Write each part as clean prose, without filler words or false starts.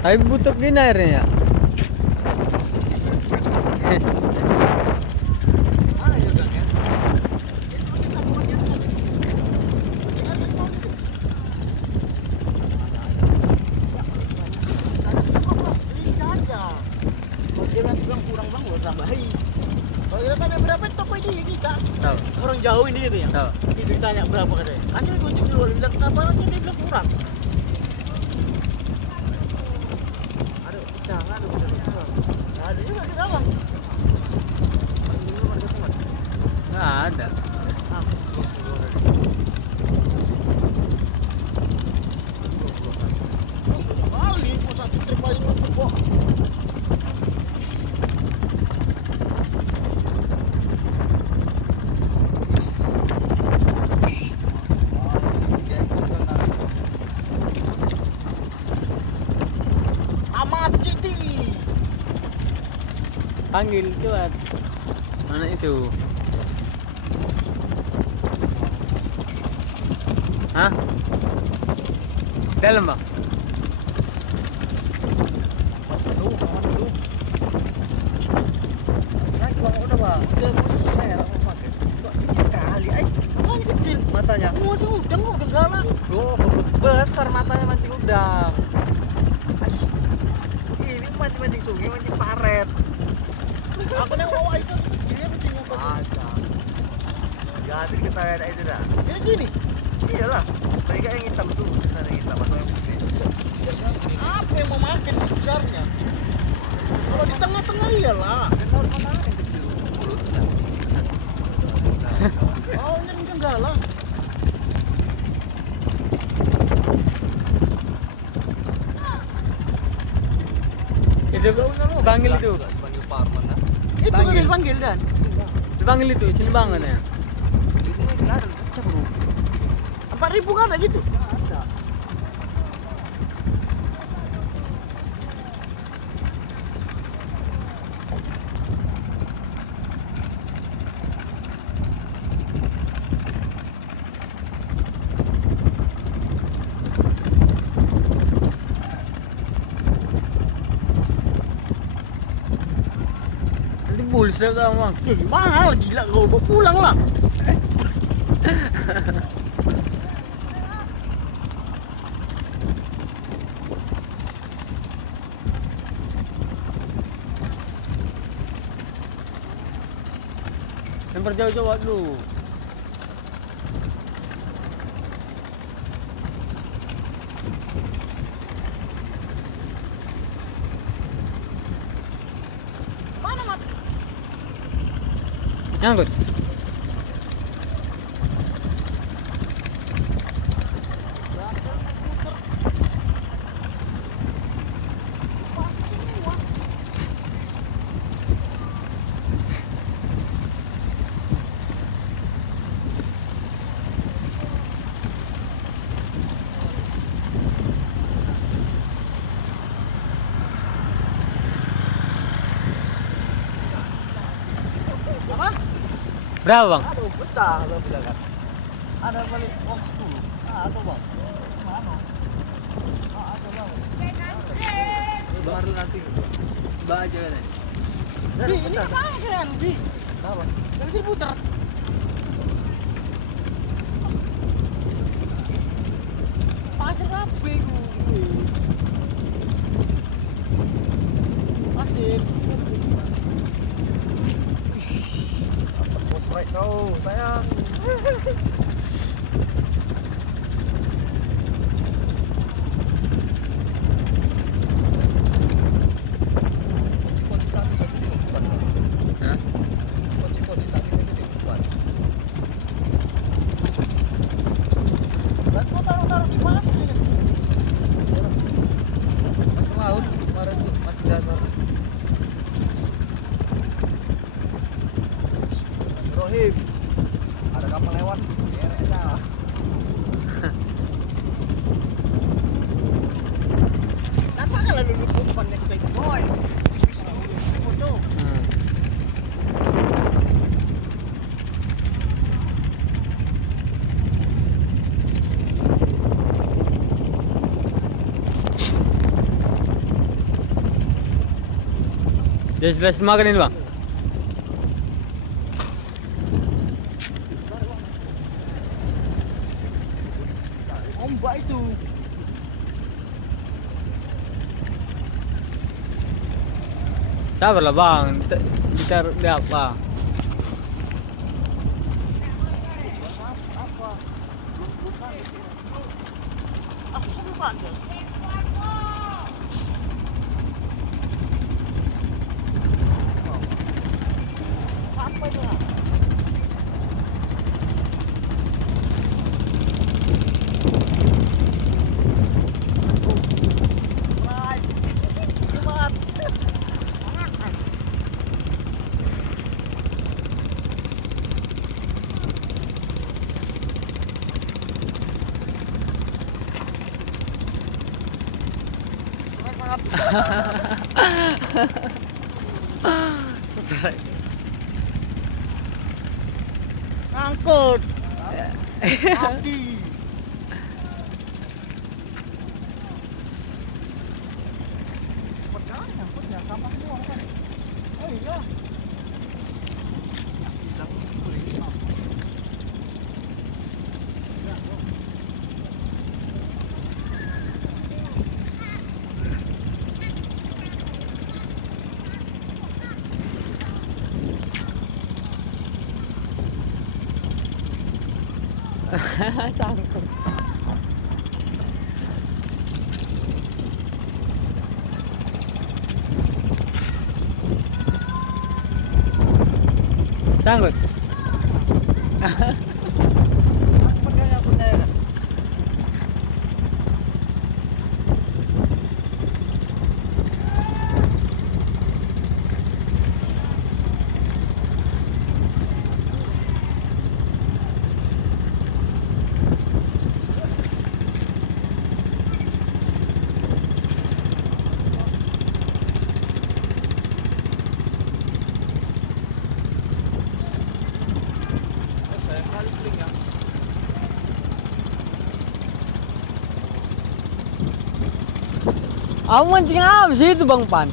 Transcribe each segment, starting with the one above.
Tapi butuh gini airnya ya. Mana juga kan? Dia nanti bilang kurang bang, udah tambahin. Kalau kita tanya berapa toko ini kita, Tahu. orang jauh ini gitu ya. Tahu. Itu ditanya berapa katanya. Kasih kunci dulu, dia bilang kenapa nanti dia bilang kurang. Aduh, jangan, aduh. Ada juga di dalam. Nggak ada. Kali, mau satu trip aja cukup kok. Amat citi. Panggil coba. Mana itu? Hah? Dalam bang? Aduh, aman dulu. Naik bang, udah bang. Dia mau saya mau pakai. Kok kecil kali, Makanya kecil. Matanya. Mau udang kok udah galak. Goblok besar matanya mancing udang. Ay, ini mancing sungai, mancing paret. Aku yang bawa itu kecilnya kecil apa? Ada. Ganti ketahuan itu dah. Dari sini. Iyalah. Mereka yang hitam tuh, ada yang hitam atau yang putih. Apa yang mau makan besarnya? Kalau di tengah-tengah iyalah. Dan mana yang kecil mulutnya. Oh, ini udah galak. Itu panggil itu. Panggil Parman dah. Itu kan Panggil. dipanggil dan. Dipanggil itu sini banget ya. Itu enggak ada pecah bro. 4.000 kan ada gitu? Ada. Nanti bullshit tau bang. Mahal gila, kau bawa pulang lah. Yang perjauh-jauh dulu. Mana mat? Nyangkut. Apa? Berapa bang? Aduh, pecah lo bilang kan. Ada balik box dulu. Ada bang. Mana? Ada bang. Baru nanti. Baca kan ya. Bi, ini apa keren, Bi? Kenapa? Gak bisa diputar. Pasir kabeh gue. Pasir. Bos right kau, sayang. Hah? Berarti kau taruh di pasir ini. Masuk laut, kemarin tuh masih dasar. Rohim, ada kapal lewat. Ya, Jelas-jelas makan ini bang. Ombak itu. Sabarlah bang, kita lihat bang. Apa? Belum sampai. Aku sampai pandas. Sampai lah. Right. Cepat. Angkut. Abdi. Pegang angkutnya sama semua kan. Oh iya. Hilang sulit. Sangkut. Sangkut. Masih pegang angkutnya ya kan? Sayang kali seling ya. Aku mancing apa sih itu bang Pan?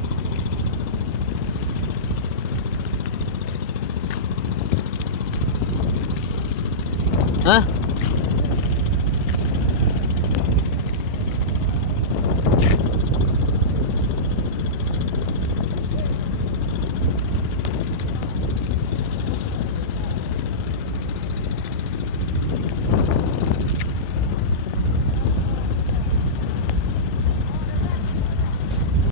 Hah?